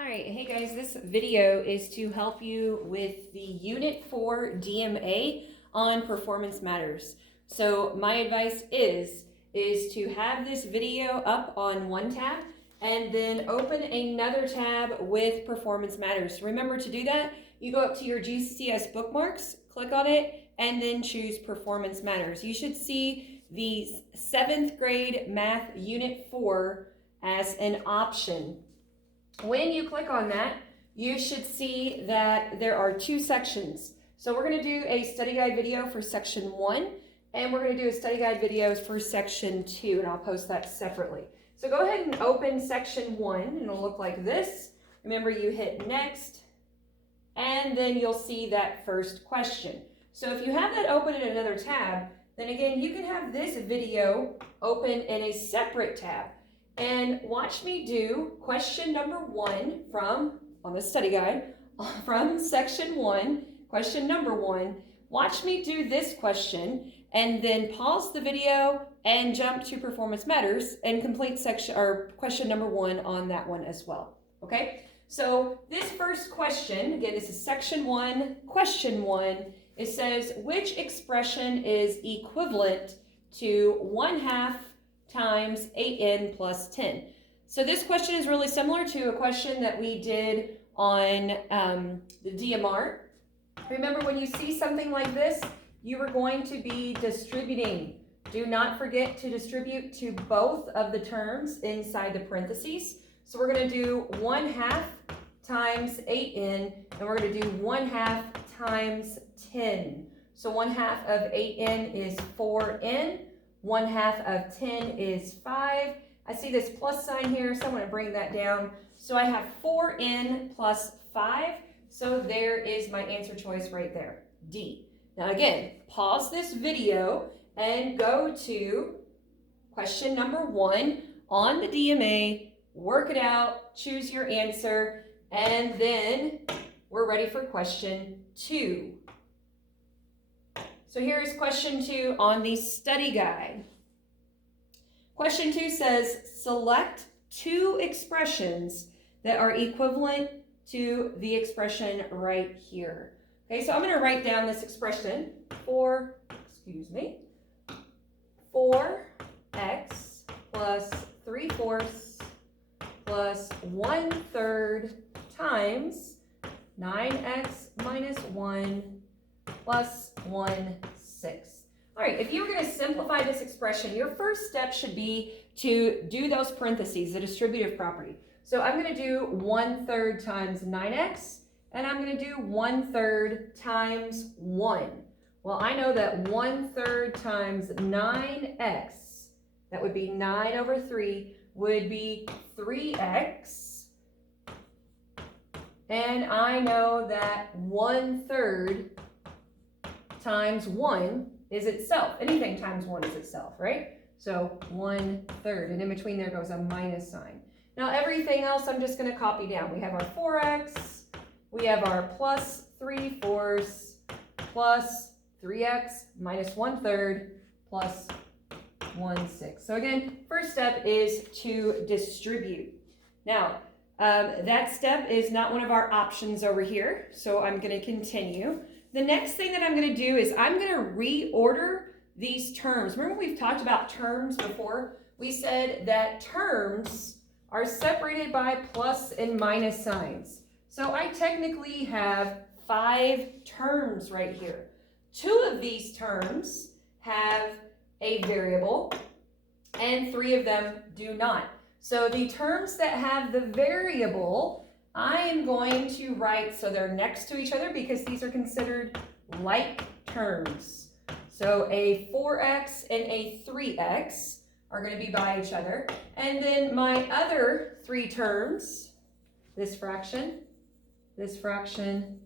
All right, hey guys, this video is to help you with the Unit 4 DMA on Performance Matters. So my advice is to have this video up on one tab and then open another tab with Performance Matters. Remember to do that, you go up to your GCCS bookmarks, click on it, and then choose Performance Matters. You should see the 7th grade Math Unit 4 as an option. When you click on that, you should see that there are two sections. So we're going to do a study guide video for section 1, and we're going to do a study guide video for section 2, and I'll post that separately. So go ahead and open section 1, and it'll look like this. Remember, you hit next, and then you'll see that first question. So if you have that open in another tab, then again, you can have this video open in a separate tab. And watch me do question number 1 on the study guide, from section 1, question number 1. Watch me do this question and then pause the video and jump to Performance Matters and complete section or question number 1 on that one as well. Okay, so this first question, again, this is section 1, question 1. It says, which expression is equivalent to 1/2 times 8n plus 10. So this question is really similar to a question that we did on the DMR. Remember, when you see something like this, you are going to be distributing. Do not forget to distribute to both of the terms inside the parentheses. So we're going to do 1/2 times 8n, and we're going to do 1/2 times 10. So 1/2 of 8n is 4n. 1/2 of 10 is 5. I see this plus sign here, so I'm going to bring that down. So I have 4n plus 5. So there is my answer choice right there, D. Now again, pause this video and go to question number 1 on the DMA, work it out, choose your answer, and then we're ready for question 2. So here's question 2 on the study guide. Question 2 says, select 2 expressions that are equivalent to the expression right here. Okay, so I'm going to write down this expression for, 4x plus 3/4 plus 1/3 times 9x minus 1 plus 1/6. All right, if you were going to simplify this expression, your first step should be to do those parentheses, the distributive property. So I'm going to do 1/3 times 9x, and I'm going to do 1/3 times 1. Well, I know that 1/3 times 9x, that would be 9 over 3, would be 3x. And I know that 1/3 times 1 is itself. Anything times 1 is itself, right? So 1/3, and in between there goes a minus sign. Now everything else I'm just going to copy down. We have our 4x, we have our plus 3/4 plus 3x minus 1/3 plus 1/6. So again, first step is to distribute. Now, that step is not one of our options over here, so I'm going to continue. The next thing that I'm going to do is I'm going to reorder these terms. Remember, we've talked about terms before. We said that terms are separated by plus and minus signs. So I technically have 5 terms right here. 2 of these terms have a variable and 3 of them do not. So the terms that have the variable, I am going to write so they're next to each other because these are considered like terms. So a 4x and a 3x are going to be by each other. And then my other 3 terms, this fraction, this fraction,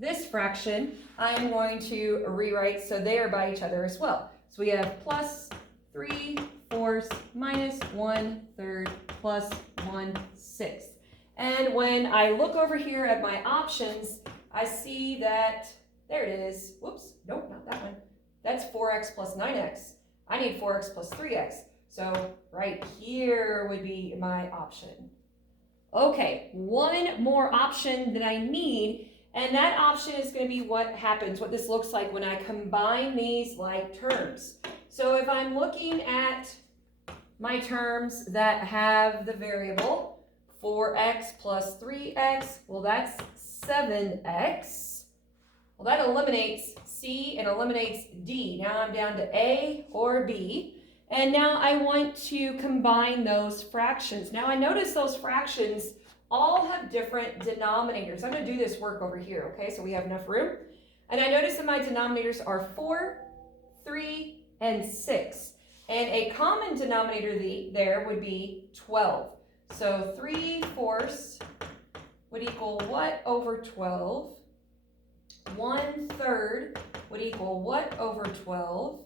this fraction, I am going to rewrite so they are by each other as well. So we have plus 3/4 minus 1/3 plus 1/6. And when I look over here at my options, I see that, there it is. Whoops, nope, not that one. That's 4x plus 9x. I need 4x plus 3x. So right here would be my option. Okay, one more option that I need, and that option is going to be what happens, what this looks like when I combine these like terms. So if I'm looking at my terms that have the variable 4x plus 3x, well, that's 7x. Well, that eliminates C and eliminates D. Now I'm down to A or B. And now I want to combine those fractions. Now I notice those fractions all have different denominators. I'm going to do this work over here, okay? So we have enough room. And I notice that my denominators are 4, 3, and 6. And a common denominator there would be 12. So 3/4 would equal what over 12? 1/3 would equal what over 12?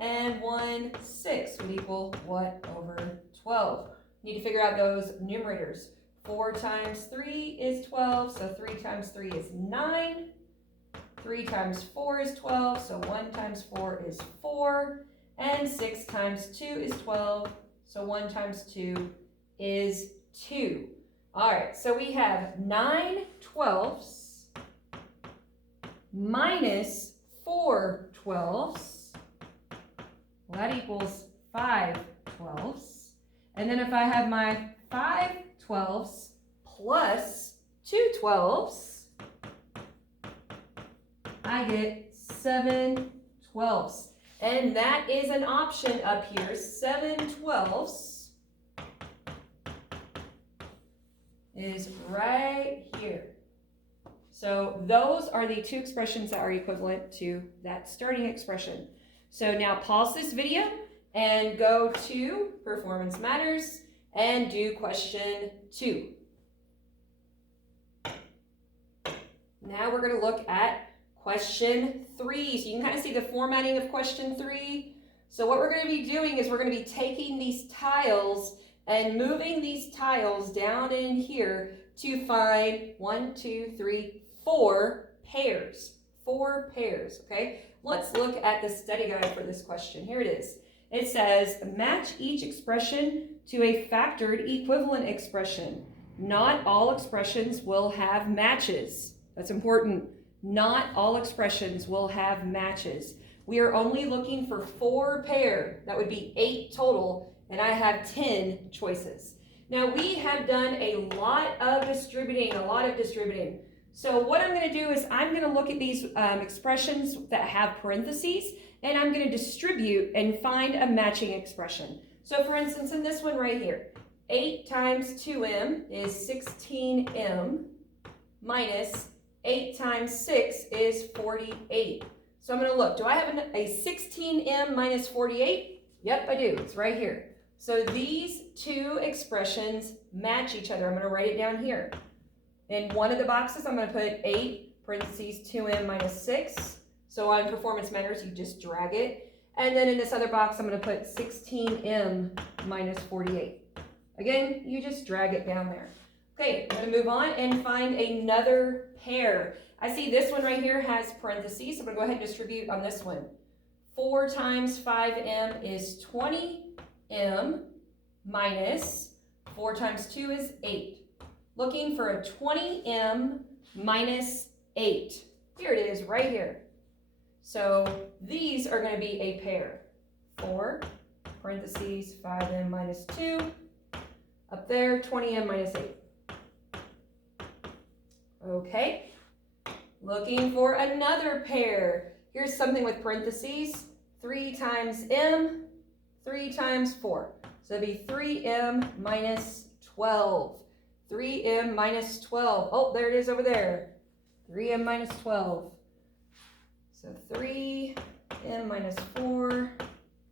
And 1/6 would equal what over 12? You need to figure out those numerators. 4 times 3 is 12, so 3 times 3 is 9. 3 times 4 is 12, so 1 times 4 is 4. And 6 times 2 is 12, so 1 times 2 is 2. All right, so we have 9/12 minus 4/12. Well, that equals 5/12. And then if I have my 5/12 plus 2/12, I get 7/12. And that is an option up here, 7/12 is right here. So those are the two expressions that are equivalent to that starting expression. So now pause this video and go to Performance Matters and do question 2. Now we're going to look at question 3. So you can kind of see the formatting of question 3. So what we're going to be doing is we're going to be taking these tiles and moving these tiles down in here to find 1, 2, 3, 4 pairs. 4 pairs, okay? Let's look at the study guide for this question. Here it is. It says, match each expression to a factored equivalent expression. Not all expressions will have matches. That's important. Not all expressions will have matches. We are only looking for 4 pair. That would be 8 total, and I have 10 choices. Now we have done a lot of distributing. So what I'm going to do is I'm going to look at these expressions that have parentheses, and I'm going to distribute and find a matching expression. So for instance, in this one right here, 8 times 2m is 16m minus 8 times 6 is 48. So I'm going to look. Do I have a 16m minus 48? Yep, I do. It's right here. So these two expressions match each other. I'm going to write it down here. In one of the boxes, I'm going to put 8 parentheses 2m minus 6. So on Performance Matters, you just drag it. And then in this other box, I'm going to put 16m minus 48. Again, you just drag it down there. Okay, I'm going to move on and find another pair. I see this one right here has parentheses, so I'm going to go ahead and distribute on this one. 4 times 5m is 20m minus 4 times 2 is 8. Looking for a 20m minus 8. Here it is, right here. So these are going to be a pair. 4 parentheses 5m minus 2. Up there, 20m minus 8. Okay. Looking for another pair. Here's something with parentheses. 3 times m, 3 times 4. So that'd be 3m minus 12. 3m minus 12. Oh, there it is over there. 3m minus 12. So 3m minus 4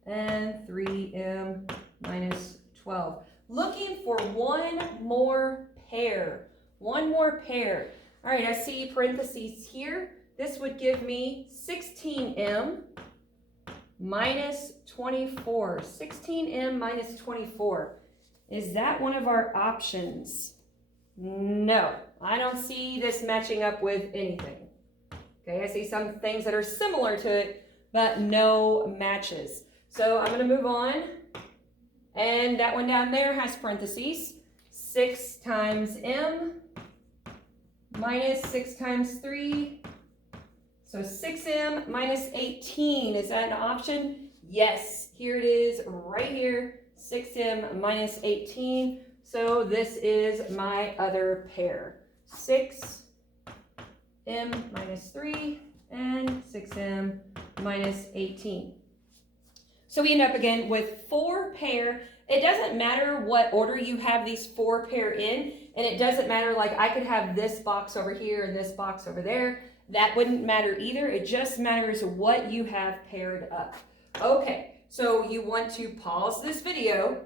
and 3m minus 12. Looking for one more pair. One more pair. All right, I see parentheses here. This would give me 16m minus 24. 16m minus 24. Is that one of our options? No, I don't see this matching up with anything. Okay, I see some things that are similar to it, but no matches. So I'm going to move on. And that one down there has parentheses. 6 times m minus 6 times 3. So 6m minus 18, is that an option? Yes, here it is right here, 6m minus 18. So this is my other pair, 6m minus 3 and 6m minus 18. So we end up again with 4 pair. It doesn't matter what order you have these 4 pair in, and it doesn't matter, like I could have this box over here and this box over there. That wouldn't matter either. It just matters what you have paired up. Okay, so you want to pause this video,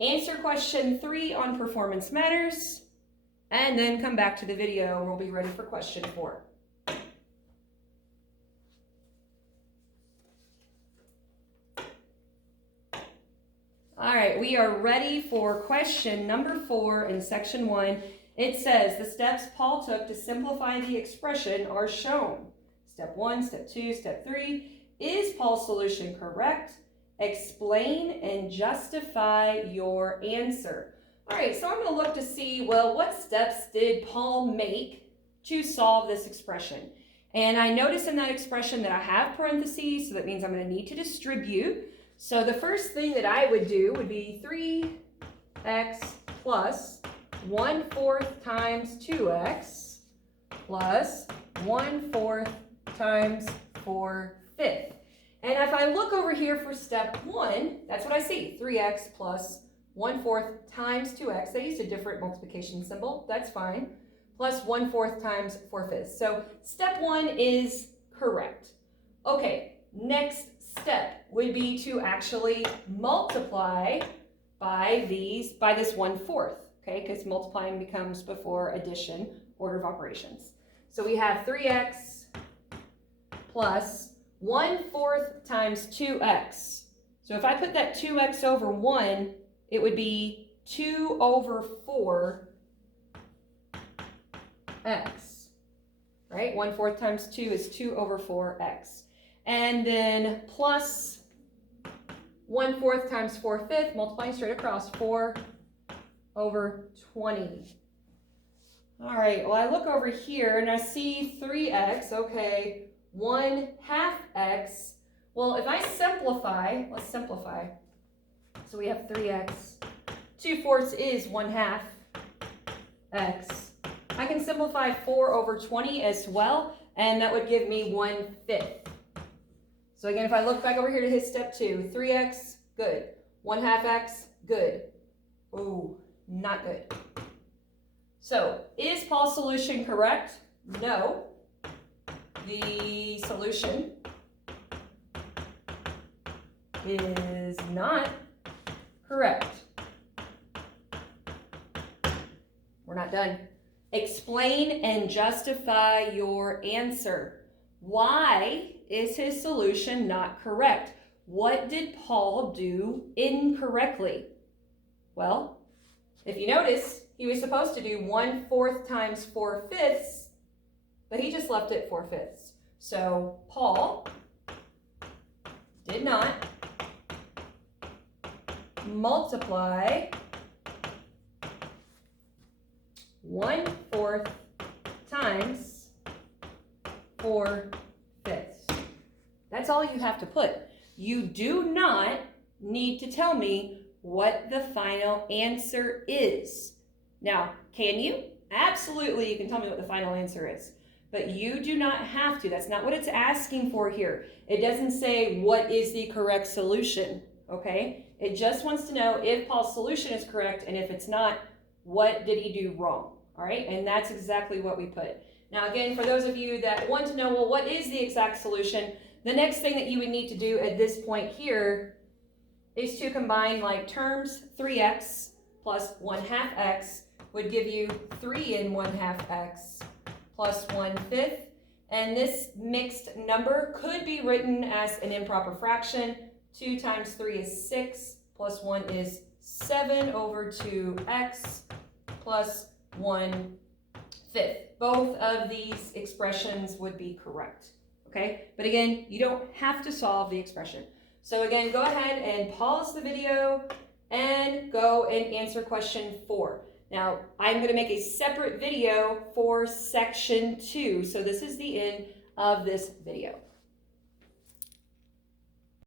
answer question 3 on performance matters, and then come back to the video and we'll be ready for question 4. All right, we are ready for question number 4 in section 1. It says the steps Paul took to simplify the expression are shown. Step 1, step 2, step 3. Is Paul's solution correct? Explain and justify your answer. All right, so I'm going to look to see, well, what steps did Paul make to solve this expression? And I notice in that expression that I have parentheses, so that means I'm going to need to distribute. So the first thing that I would do would be 3x plus 1/4 times 2x plus 1/4 times 4/5. And if I look over here for step 1, that's what I see, 3x plus 1/4 times 2x. They used a different multiplication symbol, that's fine, plus 1/4 times 4/5. So step 1 is correct. Okay, next step would be to actually multiply by this 1/4. Okay, because multiplying becomes before addition, order of operations. So we have 3x plus 1/4 times 2x. So if I put that 2x over 1, it would be 2 over 4x, right? 1/4 times 2 is 2 over 4x. And then plus 1/4 times 4/5, multiplying straight across, 4 over 20. All right, well, I look over here and I see 3x, okay, 1/2 x. Well, if I simplify, let's simplify. So we have 3x, 2/4 is 1/2 x. I can simplify 4 over 20 as well, and that would give me 1/5. So again, if I look back over here to his step 2, 3x, good. 1/2 x, good. Ooh, not good. So, is Paul's solution correct? No. The solution is not correct. We're not done. Explain and justify your answer. Why is his solution not correct? What did Paul do incorrectly? Well, if you notice, he was supposed to do 1/4 times 4/5, but he just left it 4/5. So Paul did not multiply 1/4 times 4/5. That's all you have to put. You do not need to tell me what the final answer is. Now, can you? Absolutely, you can tell me what the final answer is. But you do not have to. That's not what it's asking for here. It doesn't say what is the correct solution, okay? It just wants to know if Paul's solution is correct, and if it's not, what did he do wrong, all right? And that's exactly what we put. Now, again, for those of you that want to know, well, what is the exact solution? The next thing that you would need to do at this point here is to combine like terms. 3x plus 1/2 x would give you 3 and 1/2 x plus 1/5. And this mixed number could be written as an improper fraction. 2 times 3 is 6, plus 1 is 7 over 2x plus 1/5. Both of these expressions would be correct, okay? But again, you don't have to solve the expression. So again, go ahead and pause the video and go and answer question 4. Now, I'm going to make a separate video for section 2. So this is the end of this video.